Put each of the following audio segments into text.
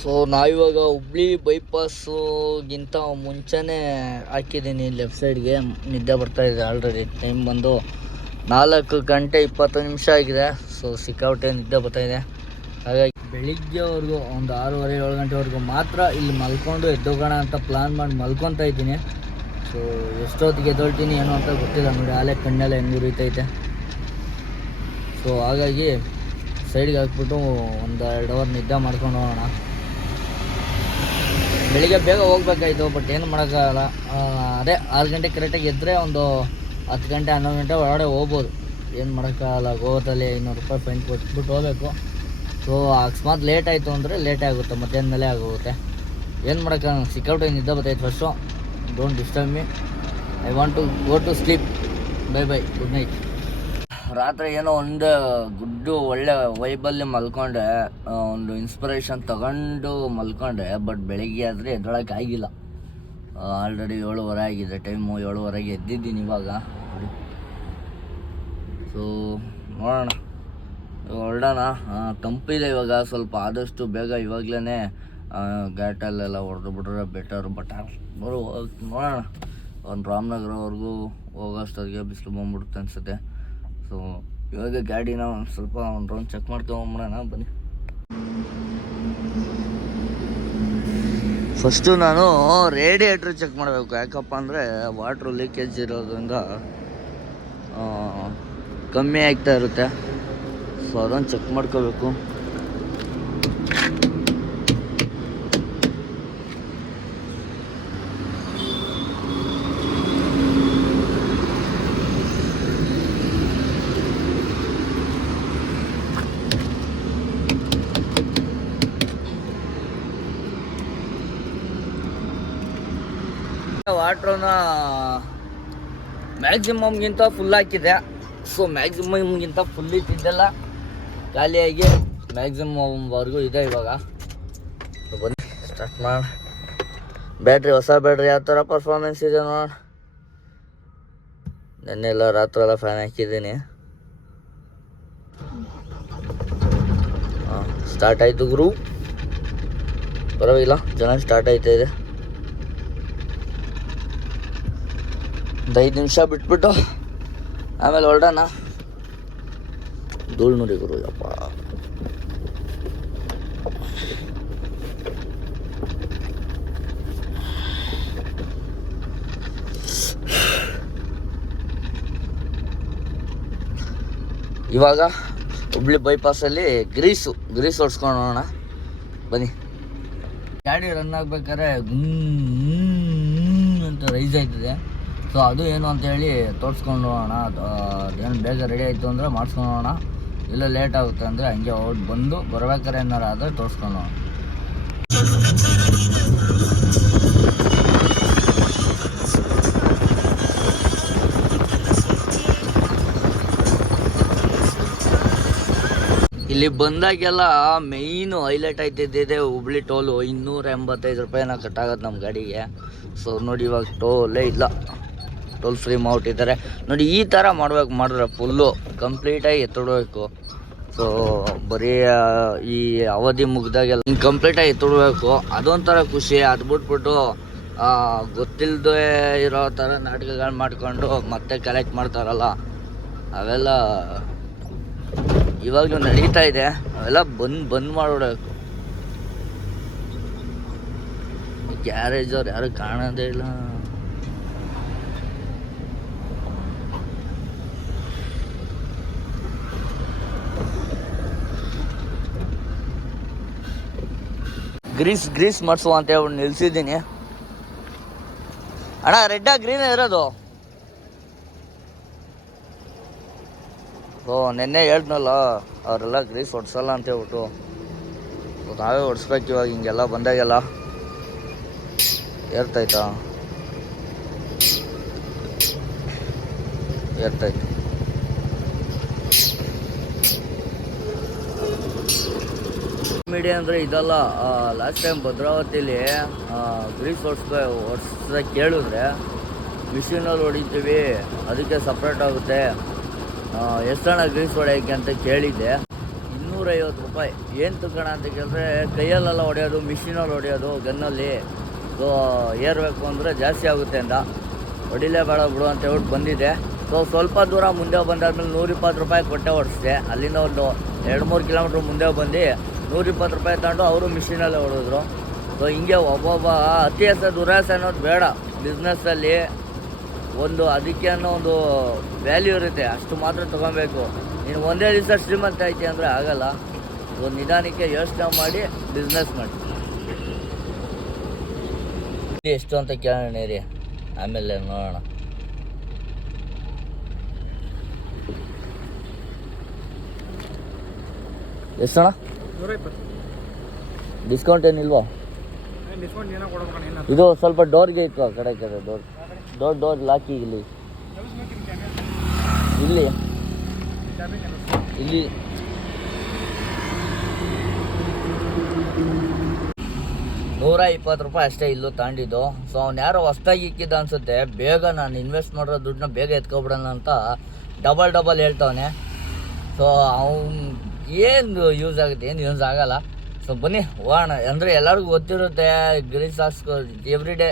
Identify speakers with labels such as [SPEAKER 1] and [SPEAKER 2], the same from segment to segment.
[SPEAKER 1] So ನಾವಿವಾಗ ಹುಬ್ಳಿ ಬೈಪಾಸ್ಗಿಂತ ಮುಂಚೆನೇ ಹಾಕಿದ್ದೀನಿ ಲೆಫ್ಟ್ ಸೈಡ್ಗೆ ನಿದ್ದೆ ಬರ್ತಾ ಇದೆ ಆಲ್ರೆಡಿ ಟೈಮ್ ಬಂದು ನಾಲ್ಕು ಗಂಟೆ ಇಪ್ಪತ್ತು ನಿಮಿಷ ಆಗಿದೆ. ಸೊ ಸಿಕ್ಕಾಪಟ್ಟೆ ನಿದ್ದೆ ಬರ್ತಾ ಇದೆ. ಹಾಗಾಗಿ ಬೆಳಿಗ್ಗೆವರೆಗೂ ಒಂದು ಆರೂವರೆ, ಏಳು ಗಂಟೆವರೆಗೂ ಮಾತ್ರ ಇಲ್ಲಿ ಮಲ್ಕೊಂಡು ಎದ್ದೋಗೋಣ ಅಂತ ಪ್ಲಾನ್ ಮಾಡಿ ಮಲ್ಕೊತಾ ಇದ್ದೀನಿ. ಸೊ ಎಷ್ಟೊತ್ತಿಗೆ ಎದ್ದೊಳ್ತೀನಿ ಏನೋ ಅಂತ ಗೊತ್ತಿಲ್ಲ. ನೋಡಿ, ಆಲೆ ಕಣ್ಣೆಲ್ಲ ಹೆಂಗೆ ಉರಿತೈತೆ. ಸೊ ಹಾಗಾಗಿ ಸೈಡ್ಗೆ ಹಾಕ್ಬಿಟ್ಟು ಒಂದು ಎರಡು ಅವರ್ ನಿದ್ದೆ ಮಾಡ್ಕೊಂಡು ಹೋಗೋಣ. ಬೆಳಿಗ್ಗೆ ಬೇಗ ಹೋಗ್ಬೇಕಾಯ್ತು ಬಟ್ ಏನು ಮಾಡೋಕ್ಕಾಗಲ್ಲ. ಅದೇ ಆರು ಗಂಟೆ ಕರೆಕ್ಟಾಗಿ ಇದ್ದರೆ ಒಂದು ಹತ್ತು ಗಂಟೆ, ಹನ್ನೊಂದು ಗಂಟೆ ಒಳಗಡೆ ಹೋಗ್ಬೋದು. ಏನು ಮಾಡೋಕ್ಕಾಗಲ್ಲ, ಗೋವಾದಲ್ಲಿ ಐನೂರು ರೂಪಾಯಿ ಫೈನ್ ಕೊಟ್ಬಿಟ್ಟು ಹೋಗಬೇಕು. ಸೊ ಅಕಸ್ಮಾತ್ ಲೇಟ್ ಆಯಿತು ಅಂದರೆ ಲೇಟ್ ಆಗುತ್ತೆ ಮಧ್ಯಾಹ್ನ ಮೇಲೆ ಆಗೋಗುತ್ತೆ. ಏನು ಮಾಡೋಕ್ಕಾಗಲ್ಲ ಏನು ನಿದ್ದೆ ಬರ್ತೈತೆ first don't disturb me I want to go to sleep bye bye good night ರಾತ್ರಿ ಏನೋ ಒಂದು ಗುಡ್ಡು ಒಳ್ಳೆ ವೈಬಲ್ಲಿ ಮಲ್ಕೊಂಡೆ ಒಂದು ಇನ್ಸ್ಪಿರೇಷನ್ ತಗೊಂಡು ಮಲ್ಕೊಂಡೆ ಬಟ್ ಬೆಳಿಗ್ಗೆ ಆದರೆ ಎದ್ದೊಳಕ್ಕೆ ಆಗಿಲ್ಲ. ಆಲ್ರೆಡಿ ಏಳುವರೆ ಆಗಿದೆ ಟೈಮು ಏಳುವರೆಗೆ ಎದ್ದಿದ್ದೀನಿ ಇವಾಗ. ಸೊ ನೋಡೋಣ. ಹೊರಡೋಣ. ತಂಪಿದೆ ಇವಾಗ, ಸ್ವಲ್ಪ ಆದಷ್ಟು ಬೇಗ ಇವಾಗಲೇ ಘಾಟಲ್ಲೆಲ್ಲ ಹೊಡೆದು ಬಿಟ್ರೆ ಬೆಟರ್ ಬಟ್ ನೋಡೋಣ. ಒಂದು ರಾಮನಗರವರೆಗೂ ಹೋಗೋಷ್ಟೊತ್ತಿಗೆ ಬಿಸಿಲು ಬಂದ್ಬಿಡುತ್ತೆ ಅನ್ಸುತ್ತೆ. ಸೊ ಇವಾಗ ಗಾಡಿನ ಒಂದು ಸ್ವಲ್ಪ ಒಂದು ರೌಂಡ್ ಚೆಕ್ ಮಾಡ್ಕೊಂಬಿಡೋಣ ಬನ್ನಿ. ಫಸ್ಟು ನಾನು ರೇಡಿಯೇಟ್ರ್ ಚೆಕ್ ಮಾಡಬೇಕು. ಯಾಕಪ್ಪ ಅಂದರೆ ವಾಟ್ರ್ ಲೀಕೇಜ್ ಇರೋದ್ರಿಂದ ಕಮ್ಮಿ ಆಗ್ತಾ ಇರುತ್ತೆ. ಸೊ ಅದನ್ನು ಚೆಕ್ ಮಾಡ್ಕೋಬೇಕು. ವಾಟ್ರನ್ನ ಮ್ಯಾಕ್ಸಿಮಮ್ಗಿಂತ ಫುಲ್ ಹಾಕಿದೆ. ಸೊ ಮ್ಯಾಕ್ಸಿಮಮ್ಗಿಂತ ಫುಲ್ ಇಟ್ಟಿದ್ದೆಲ್ಲ ಖಾಲಿಯಾಗಿ ಮ್ಯಾಕ್ಸಿಮಮ್ವರೆಗೂ ಇದೆ ಇವಾಗ. ಬನ್ನಿ ಸ್ಟಾರ್ಟ್ ಮಾಡಿ ಬ್ಯಾಟ್ರಿ ಹೊಸ ಬ್ಯಾಟ್ರಿ ಯಾವ ಥರ ಪರ್ಫಾರ್ಮೆನ್ಸ್ ಇದೆ ನೋಡೋಣ. ನೆನ್ನೆಲ್ಲ ರಾತ್ರಿ ಎಲ್ಲ ಫ್ಯಾನ್ ಹಾಕಿದ್ದೀನಿ. ಸ್ಟಾರ್ಟ್ ಆಯಿತು ಗುರು. ಪರವಾಗಿಲ್ಲ ಚೆನ್ನಾಗಿ ಸ್ಟಾರ್ಟ್ ಆಯ್ತಾ ಇದೆ. ಒಂದು ಐದು ನಿಮಿಷ ಬಿಟ್ಬಿಟ್ಟು ಆಮೇಲೆ ಹೊರಡೋಣ. ಧೂಳು ನೋಡಿ ಗುರು ಯಪ್ಪ. ಇವಾಗ ಹುಬ್ಳಿ ಬೈಪಾಸಲ್ಲಿ ಗ್ರೀಸು, ಗ್ರೀಸ್ ಹೊಡ್ಸ್ಕೊಂಡು ಹೋಗೋಣ. ಬನ್ನಿ. ಗಾಡಿ ರನ್ ಆಗ್ಬೇಕಾದ್ರೆ ಅಂತ ರೈಸ್ ಆಯ್ತದೆ ಸೊ ಅದು ಏನು ಅಂತೇಳಿ ತೋರಿಸ್ಕೊಂಡು ಹೋಗೋಣ. ಏನು ಬೇಗ ರೆಡಿ ಆಯಿತು ಅಂದರೆ ಮಾಡಿಸ್ಕೊಂಡು ಹೋಗೋಣ. ಇಲ್ಲ ಲೇಟ್ ಆಗುತ್ತೆ ಅಂದರೆ ಹಂಗೆ ಹೊರಟು ಬಂದು ಬರ್ಬೇಕಾರೆ ಏನಾರು ಆದರೆ ತೋರಿಸ್ಕೊಂಡು ಇಲ್ಲಿ ಬಂದಾಗೆಲ್ಲ ಮೇಯ್ನು ಹೈಲೈಟ್ ಆಯ್ತಿದ್ದಿದೆ ಹುಬ್ಳಿ ಟೋಲು ಇನ್ನೂರ ಎಂಬತ್ತೈದು ರೂಪಾಯಿನ ಕಟ್ಟಾಗತ್ತೆ ನಮ್ಮ ಗಾಡಿಗೆ. ಸೊ ನೋಡಿ ಇವಾಗ ಟೋಲೇ ಇಲ್ಲ. ಟೋಲ್ ಫ್ರೀ ಮಾಡ್ಬಿಟ್ಟಿದ್ದಾರೆ ನೋಡಿ, ಈ ಥರ ಮಾಡ್ಬೇಕು, ಮಾಡಿದ್ರೆ ಫುಲ್ಲು ಕಂಪ್ಲೀಟಾಗಿ ಎತ್ತಿಡ್ಬೇಕು. ಸೊ ಬರೀ ಈ ಅವಧಿ ಮುಗ್ದಾಗೆಲ್ಲ ಹಿಂಗೆ ಕಂಪ್ಲೀಟಾಗಿ ಎತ್ತಿಡ್ಬೇಕು. ಅದೊಂಥರ ಖುಷಿ. ಅದು ಬಿಟ್ಬಿಟ್ಟು ಗೊತ್ತಿಲ್ಲದೆ ಇರೋ ಥರ ನಾಟಕಗಳು ಮಾಡಿಕೊಂಡು ಮತ್ತೆ ಕಲೆಕ್ಟ್ ಮಾಡ್ತಾರಲ್ಲ, ಅವೆಲ್ಲ ಇವಾಗಲೂ ನಡೀತಾ ಇದೆ. ಅವೆಲ್ಲ ಬಂದ್ ಬಂದ್ ಮಾಡಿಬಿಡಬೇಕು. ಗ್ಯಾರೇಜ್ ಅವ್ರು ಯಾರು ಕಾಣೋದೇ ಇಲ್ಲ. ಗ್ರೀಸ್ ಗ್ರೀಸ್ ಮಾಡಿಸುವ ಅಂತ ಹೇಳ್ಬಿಟ್ಟು ನಿಲ್ಸಿದ್ದೀನಿ. ಅಣ್ಣ ರೆಡ್ಡಾ ಗ್ರೀನ್ ಇರೋದು? ಓ, ನಿನ್ನೆ ಹೇಳ್ದ್ನಲ್ಲ, ಅವರೆಲ್ಲ ಗ್ರೀಸ್ ಹೊಡ್ಸಲ್ಲ ಅಂತ ಹೇಳ್ಬಿಟ್ಟು. ನಾವೇ ಹೊಡ್ಸ್ಬೇಕು ಇವಾಗ, ಹಿಂಗೆಲ್ಲ ಬಂದಾಗೆಲ್ಲ. ಏರ್ತಾಯ್ತಾ ಏರ್ತಾಯ್ತು ಮೀಡಿಯಾ ಅಂದರೆ ಇದಲ್ಲ. ಲಾಸ್ಟ್ ಟೈಮ್ ಭದ್ರಾವತಿಲಿ ಗ್ರೀಸ್ ಹೊಡ್ಸ್ಕೊ ಹೊಡ್ಸಕ್ಕೆ ಕೇಳಿದ್ರೆ ಮಿಷಿನಲ್ಲಿ ಹೊಡಿತೀವಿ, ಅದಕ್ಕೆ ಸಪ್ರೇಟ್ ಆಗುತ್ತೆ. ಎಷ್ಟು ಹಣ ಗ್ರೀಸ್ ಹೊಡೆಯೋಕ್ಕೆ ಅಂತ ಕೇಳಿದ್ದೆ. ಇನ್ನೂರೈವತ್ತು ರೂಪಾಯಿ. ಏನು ತಗೋಣ ಅಂತ ಕೇಳಿದ್ರೆ, ಕೈಯಲ್ಲೆಲ್ಲ ಹೊಡೆಯೋದು ಮಿಷಿನಲ್ಲಿ ಹೊಡೆಯೋದು ಗನ್ನಲ್ಲಿ ಸೊ ಏರಬೇಕು ಅಂದರೆ ಜಾಸ್ತಿ ಆಗುತ್ತೆ ಅಂತ. ಹೊಡಿಲೇ ಬೇಡ ಬಿಡು ಅಂತ ಹೇಳ್ಬಿಟ್ಟು ಬಂದಿದೆ ಸೊ ಸ್ವಲ್ಪ ದೂರ ಮುಂದೆ ಬಂದಾದ್ಮೇಲೆ ನೂರಿಪ್ಪತ್ತು ರೂಪಾಯಿ ಕೊಟ್ಟೆ ಹೊಡಿಸಿದೆ. ಅಲ್ಲಿಂದ ಒಂದು ಎರಡು ಮೂರು ಕಿಲೋಮೀಟ್ರ್ ಮುಂದೆ ಬಂದು ನೂರಿಪ್ಪತ್ತು ರೂಪಾಯಿ ತಗೊಂಡು ಅವರು ಮಿಷಿನಲ್ಲೇ ಹೊಡೆದ್ರು. ಸೊ ಹಿಂಗೆ ಒಬ್ಬೊಬ್ಬ ಅತಿ ಹೆಸರು ದುರಾಸೆ ಅನ್ನೋದು ಬೇಡ. ಬಿಸ್ನೆಸ್ಸಲ್ಲಿ ಒಂದು ಅದಕ್ಕೆ ಅನ್ನೋ ಒಂದು ವ್ಯಾಲ್ಯೂ ಇರುತ್ತೆ. ಅಷ್ಟು ಮಾತ್ರ ತೊಗೊಬೇಕು. ನೀನು ಒಂದೇ ದಿವಸ ಶ್ರೀಮಂತ ಐತಿ ಅಂದರೆ ಆಗಲ್ಲ. ಒಂದು ನಿಧಾನಕ್ಕೆ ಯೋಚನೆ ಮಾಡಿ ಬಿಸ್ನೆಸ್ ಮಾಡಿ. ಎಷ್ಟು ಅಂತ ಕೇಳೋಣ ರೀ ಆಮೇಲೆ ನೋಡೋಣ. ಎಷ್ಟಣ್ಣ?
[SPEAKER 2] ನೂರ ಇಪ್ಪತ್ತು.
[SPEAKER 1] ಡಿಸ್ಕೌಂಟ್ ಏನಿಲ್ವಾ?
[SPEAKER 2] ಡಿಸ್ಕೌಂಟ್ ಏನೋ ಕೊಡ್ಬೇಕಣ್ಣ ಏನು
[SPEAKER 1] ಇದು ಸ್ವಲ್ಪ ಡೋರ್ಗೆ ಇತ್ತು ಆ ಕಡೆ ಕಡೆ ಡೋರ್ ಡೋರ್ ಡೋರ್ ಲಾಕಿ ಇಲ್ಲಿ. ಇಲ್ಲಿ. ಇಲ್ಲಿ. ನೂರ ಇಪ್ಪತ್ತು ರೂಪಾಯಿ ಅಷ್ಟೇ ಇಲ್ಲೂ ತಾಂಡಿದ್ದು. ಸೊ ಅವ್ನು ಯಾರೋ ಹೊಸ್ದಾಗಿ ಇಕ್ಕಿದ್ದ ಅನ್ಸುತ್ತೆ. ಬೇಗ ನಾನು ಇನ್ವೆಸ್ಟ್ ಮಾಡಿರೋ ದುಡ್ಡನ್ನ ಬೇಗ ಎತ್ಕೊಬಿಡೋಣ ಅಂತ ಡಬಲ್ ಡಬಲ್ ಹೇಳ್ತವನೆ. ಸೊ ಅವ್ನು ಏನು ಯೂಸ್ ಆಗುತ್ತೆ ಏನು ಯೂಸ್ ಆಗಲ್ಲ. ಸೊ ಬನ್ನಿ, ಹೋಗೋಣ. ಅಂದರೆ ಎಲ್ಲರಿಗೂ ಗೊತ್ತಿರುತ್ತೆ ಗ್ರೀಸ್ ಹಾಸ್ಕೊ ಎವ್ರಿ ಡೇ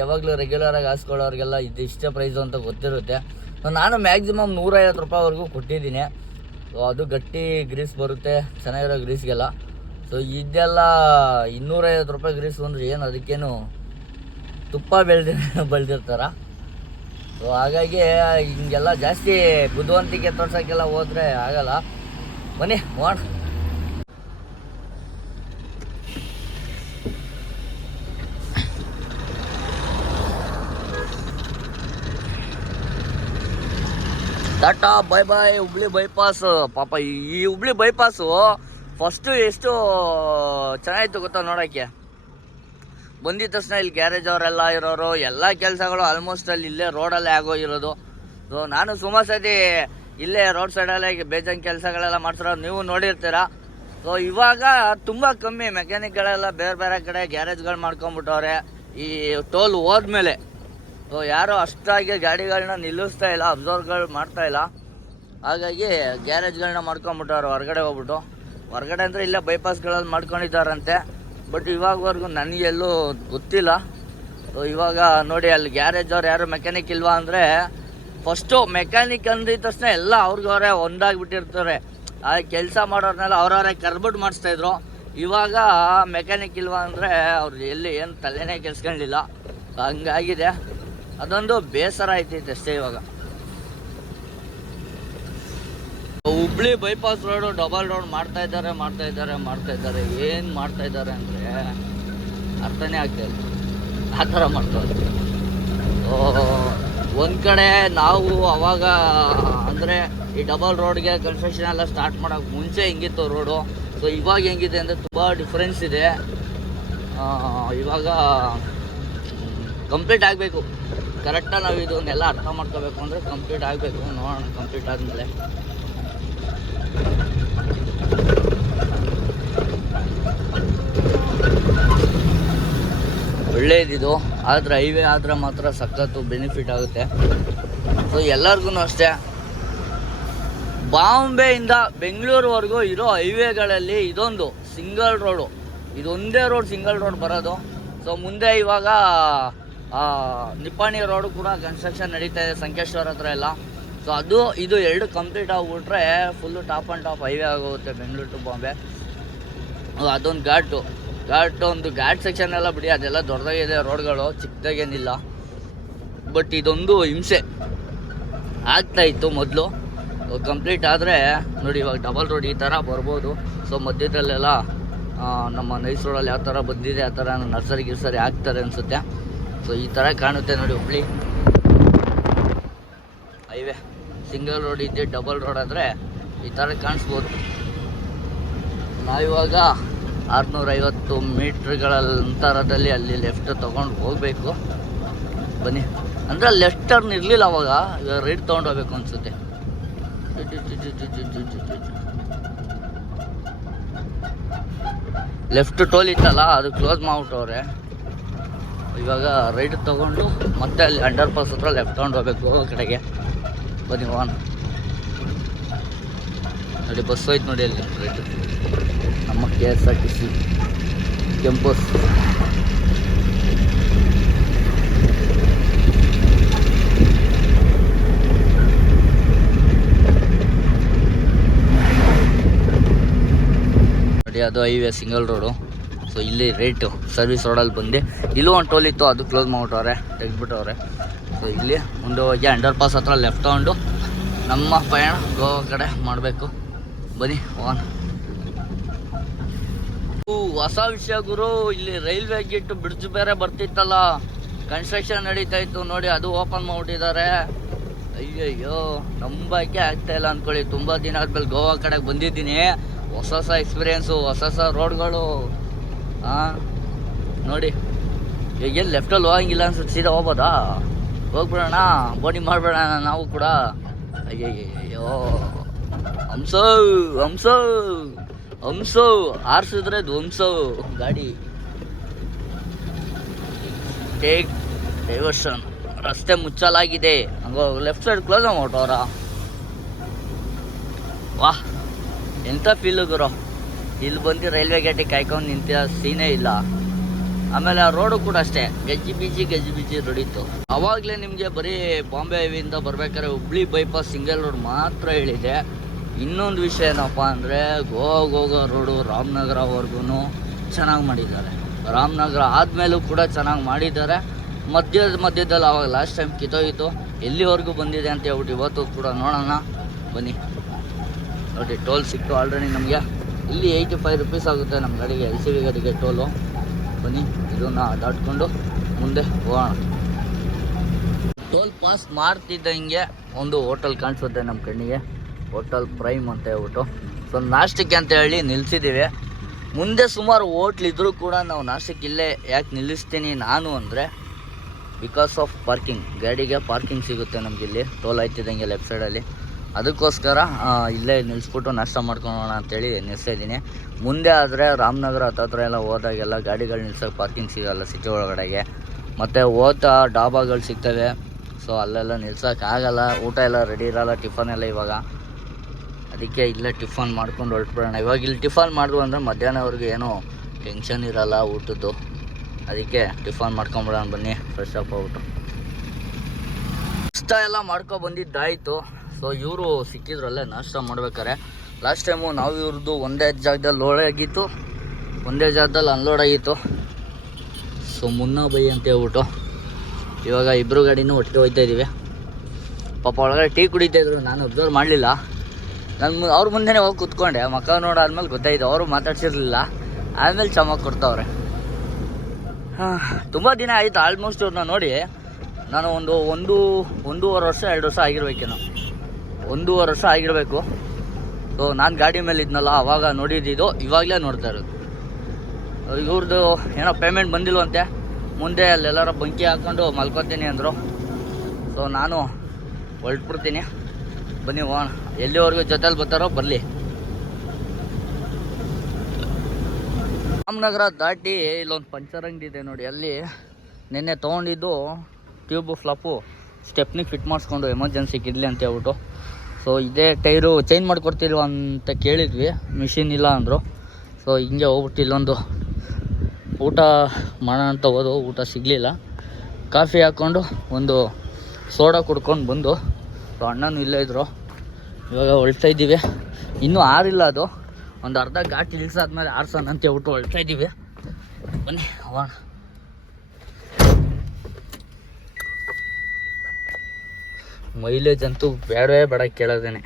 [SPEAKER 1] ಯಾವಾಗಲೂ ರೆಗ್ಯುಲರಾಗಿ ಹಾಸ್ಕೊಳ್ಳೋರಿಗೆಲ್ಲ ಇದು ಇಷ್ಟೇ ಪ್ರೈಸು ಅಂತ ಗೊತ್ತಿರುತ್ತೆ. ಸೊ ನಾನು ಮ್ಯಾಕ್ಸಿಮಮ್ ನೂರೈವತ್ತು ರೂಪಾಯಿವರೆಗೂ ಕೊಟ್ಟಿದ್ದೀನಿ. ಸೊ ಅದು ಗಟ್ಟಿ ಗ್ರೀಸ್ ಬರುತ್ತೆ, ಚೆನ್ನಾಗಿರೋ ಗ್ರೀಸ್ಗೆಲ್ಲ ಸೊ ಇದೆಲ್ಲ ಇನ್ನೂರೈವತ್ತು ರೂಪಾಯಿ ಗ್ರೀಸ್ ಅಂದರೆ ಏನು, ಅದಕ್ಕೇನು ತುಪ್ಪ ಬೆಳೆದಿ ಬೆಳೆದಿರ್ತಾರ? ಸೊ ಹಾಗಾಗಿ ಹಿಂಗೆಲ್ಲ ಜಾಸ್ತಿ ಬುದ್ಧಿವಂತಿಕೆ ತೋರ್ಸೋಕ್ಕೆಲ್ಲ ಹೋದರೆ ಆಗಲ್ಲ. ಬನ್ನಿ ಮಾಡ tata bye bye Hubli bypass ಪಾಪ, ಈ ಹುಬ್ಳಿ ಬೈಪಾಸು ಫಸ್ಟು ಎಷ್ಟು ಚೆನ್ನಾಗಿತ್ತು ಗೊತ್ತಾ ನೋಡೋಕ್ಕೆ ಬಂದಿದ ತಕ್ಷಣ ಇಲ್ಲಿ ಗ್ಯಾರೇಜ್ ಅವರೆಲ್ಲ ಇರೋರು, ಎಲ್ಲ ಕೆಲಸಗಳು ಆಲ್ಮೋಸ್ಟ್ ಅಲ್ಲಿ ಇಲ್ಲೇ ರೋಡಲ್ಲೇ ಆಗೋಗಿರೋದು. ಸೊ ನಾನು ಸುಮಾರು ಸತಿ ಇಲ್ಲೇ ರೋಡ್ ಸೈಡಲ್ಲೇ ಬೇಜಾನ್ ಕೆಲಸಗಳೆಲ್ಲ ಮಾಡ್ಸಿರೋದು ನೀವು ನೋಡಿರ್ತೀರ? ಸೊ ಇವಾಗ ತುಂಬ ಕಮ್ಮಿ ಮೆಕ್ಯಾನಿಕ್ಗಳೆಲ್ಲ ಬೇರೆ ಬೇರೆ ಕಡೆ ಗ್ಯಾರೇಜ್ಗಳು ಮಾಡ್ಕೊಂಬಿಟ್ಟವ್ರೆ. ಈ ಟೋಲ್ ಹೋದ್ಮೇಲೆ. ಸೊ ಯಾರು ಅಷ್ಟಾಗಿ ಗಾಡಿಗಳನ್ನ ನಿಲ್ಲಿಸ್ತಾ ಇಲ್ಲ, ಅಬ್ಸರ್ವ್ಗಳು ಮಾಡ್ತಾ ಇಲ್ಲ. ಹಾಗಾಗಿ ಗ್ಯಾರೇಜ್ಗಳನ್ನ ಮಾಡ್ಕೊಂಬಿಟ್ಟವ್ರು, ಹೊರಗಡೆ ಹೋಗ್ಬಿಟ್ಟು. ಹೊರಗಡೆ ಅಂದರೆ ಇಲ್ಲೇ ಬೈಪಾಸ್ಗಳಲ್ಲಿ ಮಾಡ್ಕೊಂಡಿದ್ದಾರಂತೆ. ಬಟ್ ಇವಾಗವರೆಗೂ ನನಗೆಲ್ಲೂ ಗೊತ್ತಿಲ್ಲ. ಸೊ ಇವಾಗ ನೋಡಿ, ಅಲ್ಲಿ ಗ್ಯಾರೇಜ್ ಅವ್ರು ಯಾರು ಮೆಕ್ಯಾನಿಕ್ ಇಲ್ವಾ ಅಂದರೆ ಫಸ್ಟು ಮೆಕ್ಯಾನಿಕ್ ಅಂದಿದ ತಕ್ಷಣ ಎಲ್ಲ ಅವ್ರಿಗವ್ರೆ ಒಂದಾಗ್ಬಿಟ್ಟಿರ್ತಾರೆ. ಆ ಕೆಲಸ ಮಾಡೋರ್ನೆಲ್ಲ ಅವ್ರವರೇ ಕರ್ಬಿಟ್ಟು ಮಾಡಿಸ್ತಾಯಿದ್ರು ಇವಾಗ ಮೆಕ್ಯಾನಿಕ್ ಇಲ್ವಾ ಅಂದರೆ ಅವ್ರು ಎಲ್ಲಿ ಏನು ತಲೆನೇ ಕೆಲ್ಸ್ಕೊಂಡಿಲ್ಲ ಹಂಗಾಗಿದೆ. ಅದೊಂದು ಬೇಸರ ಆಯ್ತೈತೆ ಅಷ್ಟೇ ಇವಾಗ. Hubli bypass road double road ಮಾಡ್ತಾ ಇದ್ದಾರೆ ಮಾಡ್ತಾ ಇದ್ದಾರೆ ಮಾಡ್ತಾ ಇದ್ದಾರೆ. ಏನು ಮಾಡ್ತಾ ಇದ್ದಾರೆ ಅಂದರೆ ಅರ್ಥನೇ ಆಗ್ತಾ ಇಲ್ಲ. ಆ ಥರ ಮಾಡ್ತಾರೆ ಒಂದು ಕಡೆ ನಾವು ಅವಾಗ, ಅಂದರೆ ಈ ಡಬಲ್ ರೋಡ್ಗೆ ಕನ್ಸ್ಟ್ರಕ್ಷನ್ ಎಲ್ಲ ಸ್ಟಾರ್ಟ್ ಮಾಡೋಕೆ ಮುಂಚೆ ಹೆಂಗಿತ್ತು ರೋಡು ಸೊ ಇವಾಗ ಹೆಂಗಿದೆ ಅಂದರೆ ತುಂಬ ಡಿಫ್ರೆನ್ಸ್ ಇದೆ. ಇವಾಗ ಕಂಪ್ಲೀಟ್ ಆಗಬೇಕು. ಕರೆಕ್ಟಾಗಿ ನಾವು ಇದನ್ನೆಲ್ಲ ಅರ್ಥ ಮಾಡ್ಕೋಬೇಕು ಅಂದರೆ ಕಂಪ್ಲೀಟ್ ಆಗಬೇಕು. ನೋಡೋಣ ಕಂಪ್ಲೀಟ್ ಆದಮೇಲೆ. ಒಳ್ಳೇದಿದು, ಆದರೆ ಹೈವೇ ಆದರೆ ಮಾತ್ರ ಸಖತ್ತು ಬೆನಿಫಿಟ್ ಆಗುತ್ತೆ. ಸೊ ಎಲ್ಲರಿಗೂ ಅಷ್ಟೇ. ಬಾಂಬೆಯಿಂದ ಬೆಂಗಳೂರುವರೆಗೂ ಇರೋ ಹೈವೇಗಳಲ್ಲಿ ಇದೊಂದು ಸಿಂಗಲ್ ರೋಡು ಇದೊಂದೇ ರೋಡ್ ಸಿಂಗಲ್ ರೋಡ್ ಬರೋದು. ಸೊ ಮುಂದೆ ಇವಾಗ ನಿಪ್ಪಾಣಿ ರೋಡು ಕೂಡ ಕನ್ಸ್ಟ್ರಕ್ಷನ್ ನಡೀತಾ ಇದೆ, ಸಂಕೇಶ್ವರ ಹತ್ರ ಎಲ್ಲ. ಸೊ ಅದು, ಇದು ಎರಡು ಕಂಪ್ಲೀಟ್ ಆಗಿಬಿಟ್ರೆ full top and top highway ಆಗೋಗುತ್ತೆ ಬೆಂಗಳೂರು ಟು ಬಾಂಬೆ. ಅದು ಅದೊಂದು ಘಾಟು. ಘಾಟ್ ಒಂದು ಘಾಟ್ ಸೆಕ್ಷನ್ ಎಲ್ಲ ಬಿಡಿ, ಅದೆಲ್ಲ ದೊಡ್ಡದಾಗಿದೆ ರೋಡ್ಗಳು, ಚಿಕ್ಕದಾಗೇನಿಲ್ಲ. ಬಟ್ ಇದೊಂದು ಹಿಂಸೆ. ಆಗ್ತಾ ಇತ್ತು ಮೊದಲು. ಕಂಪ್ಲೀಟ್ ಆದರೆ, ನೋಡಿ ಇವಾಗ ಡಬಲ್ ರೋಡ್ ಈ ಥರ ಬರ್ಬೋದು. ಸೊ ಮಧ್ಯದಲ್ಲೆಲ್ಲ ನಮ್ಮ ನೈಸ್ ರೋಡಲ್ಲಿ ಯಾವ ಥರ ಬಂದಿದೆ, ಆ ಥರ ನರ್ಸರಿ ಗಿರ್ಸರಿ ಆಗ್ತಾರೆ ಅನಿಸುತ್ತೆ. ಸೊ ಈ ಥರ ಕಾಣುತ್ತೆ ನೋಡಿ ಹುಬ್ಳಿ. ಹೈವೇ ಸಿಂಗಲ್ ರೋಡ್ ಇದ್ದೆ ಡಬಲ್ ರೋಡ್ ಆದರೆ ಈ ಥರ ಕಾಣಿಸ್ಬೋದು. ನಾವಿವಾಗ ಆರುನೂರೈವತ್ತು ಮೀಟ್ರ್ಗಳ ಅಂತರದಲ್ಲಿ ಅಲ್ಲಿ ಲೆಫ್ಟ್ ತೊಗೊಂಡು ಹೋಗಬೇಕು. ಬನ್ನಿ. ಅಂದರೆ ಲೆಫ್ಟ್ ಟರ್ನ್ ಇರಲಿಲ್ಲ ಅವಾಗ. ಈಗ ರೈಟ್ ತೊಗೊಂಡು ಹೋಗ್ಬೇಕು ಅನಿಸುತ್ತೆ. ಲೆಫ್ಟ್ ಟೋಲ್ ಇತ್ತಲ್ಲ, ಅದು ಕ್ಲೋಸ್ ಮಾಡ್ಬಿಟ್ಟವ್ರೆ ಇವಾಗ ರೈಟ್ ತೊಗೊಂಡು ಮತ್ತೆ ಅಲ್ಲಿ ಅಂಡರ್ ಪಾಸ್ ಹತ್ರ ಲೆಫ್ಟ್ ತೊಗೊಂಡು ಹೋಗ್ಬೇಕು ಹೋಗೋ ಕಡೆಗೆ. ಬನ್ನಿ, ಹೋಗೋಣ. ನೋಡಿ ಬಸ್ ಹೋಯ್ತು ನೋಡಿ ಅಲ್ಲಿ. ನಮ್ಮ K S R T C ಕೆಂಪು ನೋಡಿ, ಅದು ಹೈವೇ ಸಿಂಗಲ್ ರೋಡು ಸೊ ಇಲ್ಲಿ ರೇಟು ಸರ್ವಿಸ್ ರೋಡಲ್ಲಿ ಬಂದು, ಇಲ್ಲೂ ಒಂದು ಟೋಲ್ ಇತ್ತು, ಅದು ಕ್ಲೋಸ್ ಮಾಡಿಬಿಟ್ಟವ್ರೆ ತೆಗೆದ್ಬಿಟ್ಟವ್ರೆ ಸೊ ಇಲ್ಲಿ ಮುಂದೆ ಹೋಗಿ ಅಂಡರ್ ಪಾಸ್ ಹತ್ರ ಲೆಫ್ಟ್ ತಗೊಂಡು ನಮ್ಮ ಪಯಣ ಗೋವಾ ಕಡೆ ಮಾಡಬೇಕು. ಬನ್ನಿ ಊ, ಹೊಸ ವಿಷಯ ಗುರು ಇಲ್ಲಿ ರೈಲ್ವೆ ಗೇಟ್ ಬ್ರಿಡ್ಜ್ ಬೇರೆ ಬರ್ತಿತ್ತಲ್ಲ. ಕನ್ಸ್ಟ್ರಕ್ಷನ್ ನಡೀತಾ ಇತ್ತು ನೋಡಿ ಅದು ಓಪನ್ ಮಾಡಿಬಿಟ್ಟಿದ್ದಾರೆ. ಅಯ್ಯಯ್ಯೋ ನಂಬಕ್ಕೆ ಆಗ್ತಾ ಇಲ್ಲ ಅಂದ್ಕೊಳ್ಳಿ ತುಂಬ ದಿನ ಆದ್ಮೇಲೆ ಗೋವಾ ಕಡೆಗೆ ಬಂದಿದ್ದೀನಿ. ಹೊಸ ಹೊಸ ಎಕ್ಸ್ಪೀರಿಯೆನ್ಸು ಹೊಸ ಹೊಸ ರೋಡ್ಗಳು ಹಾಂ ನೋಡಿ. ಈಗ ಎಲ್ಲಿ ಲೆಫ್ಟಲ್ಲಿ ಹೋಗಂಗಿಲ್ಲ ಅನ್ಸುತ್ತೆ ಸೀದಾ ಹೋಗ್ಬೋದಾ? ಹೋಗ್ಬಿಡೋಣ ಬೋಡಿ ಮಾಡ್ಬಿಡೋಣ ನಾವು ಕೂಡ. ಅಯ್ಯಯ್ಯೋ ಹಂಸೋ ಹಂಸೋ ಹಂಸೋ, ಆರಿಸಿದ್ರೆ ಧ್ವಂಸೋ ಗಾಡಿ. ಟೇಕ್ ಡೈವರ್ಷನ್ ರಸ್ತೆ ಮುಚ್ಚಲಾಗಿದೆ. ಹಂಗೋ ಲೆಫ್ಟ್ ಸೈಡ್ ಕ್ಲೋಸ್ ಮಾಡ್ಬಿಟ್ಟವ್ರ ವಾಹ್ ಎಂಥ ಫೀಲ್ ಗುರು? ಇಲ್ಲಿ ಬಂದು ರೈಲ್ವೆ ಗೇಟಿಗೆ ಕಾಯ್ಕೊಂಡು ನಿಂತ ಸೀನೇ ಇಲ್ಲ. ಆಮೇಲೆ ಆ ರೋಡು ಕೂಡ ಅಷ್ಟೇ. ಗಜ್ಜಿ ಬೀಜಿ ಗಜ್ಜಿ ಬೀಜಿ ರೋಡಿತ್ತು ಅವಾಗಲೇ ನಿಮಗೆ ಬರೀ ಬಾಂಬೆ ಹೈವಿಂದ ಬರ್ಬೇಕಾದ್ರೆ ಹುಬ್ಳಿ ಬೈಪಾಸ್ ಸಿಂಗಲ್ ರೋಡ್ ಮಾತ್ರ ಹೇಳಿದೆ. ಇನ್ನೊಂದು ವಿಷಯ ಏನಪ್ಪ ಅಂದರೆ ಗೋ ಹೋಗೋ ರೋಡು ರಾಮನಗರವರೆಗೂ ಚೆನ್ನಾಗಿ ಮಾಡಿದ್ದಾರೆ. ರಾಮನಗರ ಆದಮೇಲೂ ಕೂಡ ಚೆನ್ನಾಗಿ ಮಾಡಿದ್ದಾರೆ. ಮಧ್ಯದ ಮಧ್ಯದಲ್ಲಿ ಆವಾಗ ಲಾಸ್ಟ್ ಟೈಮ್ ಕಿತ್ತೋಗಿತ್ತು ಎಲ್ಲಿವರೆಗೂ ಬಂದಿದೆ ಅಂತ ಹೇಳ್ಬಿಟ್ಟು ಇವತ್ತು ಕೂಡ ನೋಡೋಣ. ಬನ್ನಿ. ನೋಡಿ ಟೋಲ್ ಸಿಕ್ತು ಆಲ್ರೆಡಿ ನಮಗೆ. ಇಲ್ಲಿ ಏಯ್ಟಿ ಫೈವ್ ರುಪೀಸ್ ಆಗುತ್ತೆ ನಮ್ಮ ಗಾಡಿಗೆ ಎಲ್ ಸಿ ವಿ ಗಾಡಿಗೆ ಟೋಲು ಬನ್ನಿ, ಇದನ್ನ ದಾಟ್ಕೊಂಡು ಮುಂದೆ ಹೋಗೋಣ. ಟೋಲ್ ಪಾಸ್ ಮಾಡ್ತಿದ್ದಂಗೆ ಒಂದು ಹೋಟೆಲ್ ಕಾಣಿಸುತ್ತೆ ನಮ್ಮ ಕಣ್ಣಿಗೆ. ಹೋಟೆಲ್ ಪ್ರೈಮ್ ಅಂತ ಹೇಳ್ಬಿಟ್ಟು. ಸೊ ನಾಷ್ಟಕ್ಕೆ ಅಂತ ಹೇಳಿ ನಿಲ್ಸಿದ್ದೀವಿ ಮುಂದೆ ಸುಮಾರು ಹೋಟ್ಲಿದ್ರು ಕೂಡ ನಾವು ನಾಷ್ಟಕ್ಕೆ ಇಲ್ಲೇ ಯಾಕೆ ನಿಲ್ಲಿಸ್ತೀನಿ ನಾನು ಅಂದರೆ ಬಿಕಾಸ್ ಆಫ್ ಪಾರ್ಕಿಂಗ್ ಗಾಡಿಗೆ ಪಾರ್ಕಿಂಗ್ ಸಿಗುತ್ತೆ ನಮ್ಗೆ ಇಲ್ಲಿ ಟೋಲ್ ಆಯ್ತಿದ್ದಂಗೆ ಲೆಫ್ಟ್ ಸೈಡಲ್ಲಿ ಅದಕ್ಕೋಸ್ಕರ ಇಲ್ಲೇ ನಿಲ್ಲಿಸ್ಬಿಟ್ಟು ನಾಷ್ಟ ಮಾಡ್ಕೊಳ್ಳೋಣ ಅಂತೇಳಿ ನಿಲ್ಲಿಸ್ತಾ ಇದ್ದೀನಿ. ಮುಂದೆ ಆದರೆ ರಾಮನಗರ ಹತ್ತತ್ರ ಎಲ್ಲ ಹೋದಾಗೆಲ್ಲ ಗಾಡಿಗಳು ನಿಲ್ಸೋಕ್ಕೆ ಪಾರ್ಕಿಂಗ್ ಸಿಗಲ್ಲ ಸಿಟಿ ಒಳಗಡೆಗೆ. ಮತ್ತು ಹೋತ ಡಾಬಾಗಳು ಸಿಗ್ತವೆ. ಸೊ ಅಲ್ಲೆಲ್ಲ ನಿಲ್ಸೋಕ್ಕಾಗಲ್ಲ ಊಟ ಎಲ್ಲ ರೆಡಿ ಇರಲ್ಲ ಟಿಫನ್ ಎಲ್ಲ ಇವಾಗ. ಅದಕ್ಕೆ ಇಲ್ಲೇ ಟಿಫನ್ ಮಾಡ್ಕೊಂಡು ಹೊರಟ್ಬಿಡೋಣ. ಇವಾಗ ಇಲ್ಲಿ ಟಿಫನ್ ಮಾಡಿದ್ವು ಅಂದರೆ ಮಧ್ಯಾಹ್ನವರೆಗೂ ಏನೂ ಟೆನ್ಷನ್ ಇರಲ್ಲ ಊಟದ್ದು. ಅದಕ್ಕೆ ಟಿಫನ್ ಮಾಡ್ಕೊಂಬಿಡೋಣ ಬನ್ನಿ ಫ್ರೆಶ್ ಅಪ್ ಆಗ್ಬಿಟ್ಟು. ನಾಷ್ಟ ಎಲ್ಲ ಮಾಡ್ಕೊ ಬಂದಿದ್ದಾಯಿತು. ಸೊ ಇವರು ಸಿಕ್ಕಿದ್ರಲ್ಲೇ ನಾಷ್ಟ ಮಾಡ್ಬೇಕಾರೆ. ಲಾಸ್ಟ್ ಟೈಮು ನಾವು ಇವ್ರದ್ದು ಒಂದೇ ಜಾಗದಲ್ಲಿ ಲೋಡ್ ಆಗಿತ್ತು. ಒಂದೇ ಜಾಗದಲ್ಲಿ ಅನ್ಲೋಡ್ ಆಗಿತ್ತು. ಸೊ ಮುನ್ನ ಬೈ ಅಂತ ಹೇಳ್ಬಿಟ್ಟು ಇವಾಗ ಇಬ್ಬರು ಗಾಡಿನೂ ಒಟ್ಟಿಗೆ ಹೋಗ್ತಾ ಇದ್ದೀವಿ ಪಾಪ ಒಳಗಡೆ ಟೀ ಕುಡಿತಾ ಇದ್ರು, ನಾನು ಅಬ್ಸರ್ವ್ ಮಾಡಲಿಲ್ಲ. ನಾನು ಅವ್ರ ಮುಂದೆನೇ ಹೋಗಿ ಕೂತ್ಕೊಂಡೆ. ಮಕ್ಕ ನೋಡಾದ್ಮೇಲೆ ಗೊತ್ತಾಯ್ತು ಅವರು ಮಾತಾಡ್ಸಿರ್ಲಿಲ್ಲ. ಆಮೇಲೆ ಚಮಕ್ ಕೊಡ್ತಾವ್ರೆ. ತುಂಬ ದಿನ ಆಯಿತು ಆಲ್ಮೋಸ್ಟ್ ಇವ್ರನ್ನ ನೋಡಿ. ನಾನು ಒಂದು ಒಂದು, ಒಂದೂವರೆ ವರ್ಷ, ಎರಡು ವರ್ಷ ಆಗಿರ್ಬೇಕೇನೋ ಒಂದೂವರೆ ವರ್ಷ ಆಗಿರಬೇಕು. ಸೊ ನಾನು ಗಾಡಿ ಮೇಲೆ ಇದ್ನಲ್ಲ, ಅವಾಗ ನೋಡಿದ್ದು ಇವಾಗಲೇ ನೋಡ್ತಾ ಇರೋದು. ಇವ್ರದ್ದು ಏನೋ ಪೇಮೆಂಟ್ ಬಂದಿಲ್ವಂತೆ. ಮುಂದೆ ಅಲ್ಲೆಲ್ಲರ ಬಂಕಿ ಹಾಕ್ಕೊಂಡು ಮಲ್ಕೊತೀನಿ ಅಂದರು. ಸೊ ನಾನು ಹೊರಟ್ಬಿಡ್ತೀನಿ. ಬನ್ನಿ, ಹೋಗೋಣ. ಎಲ್ಲಿವರೆಗೂ ಜೊತೆಲಿ ಬರ್ತಾರೋ ಬರಲಿ. ರಾಮನಗರ ದಾಟಿ ಇಲ್ಲೊಂದು ಪಂಚರ್ ಅಂಗಡಿ ಇದೆ ನೋಡಿ, ಅಲ್ಲಿ ನಿನ್ನೆ ತೊಗೊಂಡಿದ್ದು ಟ್ಯೂಬು ಫ್ಲಪ್ಪು. ಸ್ಟೆಪ್ನಿಗೆ ಫಿಟ್ ಮಾಡಿಸ್ಕೊಂಡು ಎಮರ್ಜೆನ್ಸಿಗೆ ಇರಲಿ ಅಂತ ಹೇಳ್ಬಿಟ್ಟು. ಸೊ ಇದೇ ಟೈರು ಚೇಂಜ್ ಮಾಡಿಕೊಡ್ತಿಲ್ವ ಅಂತ ಕೇಳಿದ್ವಿ, ಮಿಷಿನ್ ಇಲ್ಲ ಅಂದರು. ಸೊ ಹಿಂಗೆ ಹೋಗ್ಬಿಟ್ಟು ಇಲ್ಲೊಂದು ಊಟ ಮಾಡೋಣ ಅಂತ ಹೋದು ಊಟ ಸಿಗಲಿಲ್ಲ. ಕಾಫಿ ಹಾಕ್ಕೊಂಡು ಒಂದು ಸೋಡಾ ಕುಡ್ಕೊಂಡು ಬಂದು ಸೊ ಅಣ್ಣನೂ ಇಲ್ಲೇ ಇದ್ದರು ಇವಾಗ ಹೊಳ್ತಾ ಇದ್ದೀವಿ. ಇನ್ನೂ ಆರಿಲ್ಲ ಅದು. ಒಂದು ಅರ್ಧ ಘಾಟ್ ಇಳಿಸಾದ್ಮೇಲೆ ಆರ್ಸೋಣ ಅಂತ ಹೇಳ್ಬಿಟ್ಟು ಹೊಳ್ತಾ ಇದ್ದೀವಿ. ಬನ್ನಿ, ಹೋಗೋಣ. ಮೈಲೇಜ್ ಅಂತೂ ಬೇಡವೇ ಬೇಡ ಕೇಳೋದೇನೆ.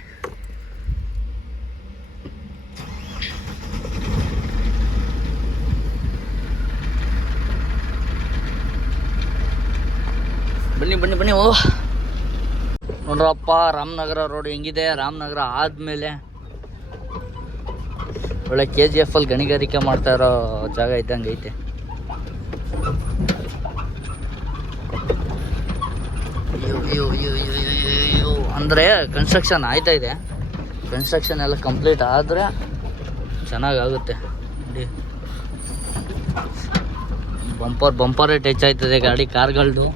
[SPEAKER 1] ಬನ್ನಿ ಬನ್ನಿ ಬನ್ನಿ ಓ ನೋಡ್ರಪ್ಪ, ರಾಮನಗರ ರೋಡ್ ಹೆಂಗಿದೆ? ರಾಮನಗರ ಆದಮೇಲೆ ಒಳ್ಳೆ ಕೆ ಜಿ ಎಫ್ ಅಲ್ಲಿ ಗಣಿಗಾರಿಕೆ ಮಾಡ್ತಾ ಇರೋ ಜಾಗ ಇದ್ದಂಗೆ ಐತೆ. ಅಂದ್ರೆ ಕನ್ಸ್ಟ್ರಕ್ಷನ್ ಆಯ್ತಾ ಇದೆ. ಕನ್ಸ್ಟ್ರಕ್ಷನ್ ಎಲ್ಲ ಕಂಪ್ಲೀಟ್ ಆದರೆ ಚೆನ್ನಾಗಾಗುತ್ತೆ. ಬಂಪರ್ ಬಂಪರ್ ಟಚ್ ಆಯ್ತದೆ ಗಾಡಿ ಕಾರ್ಗಳದ್ದು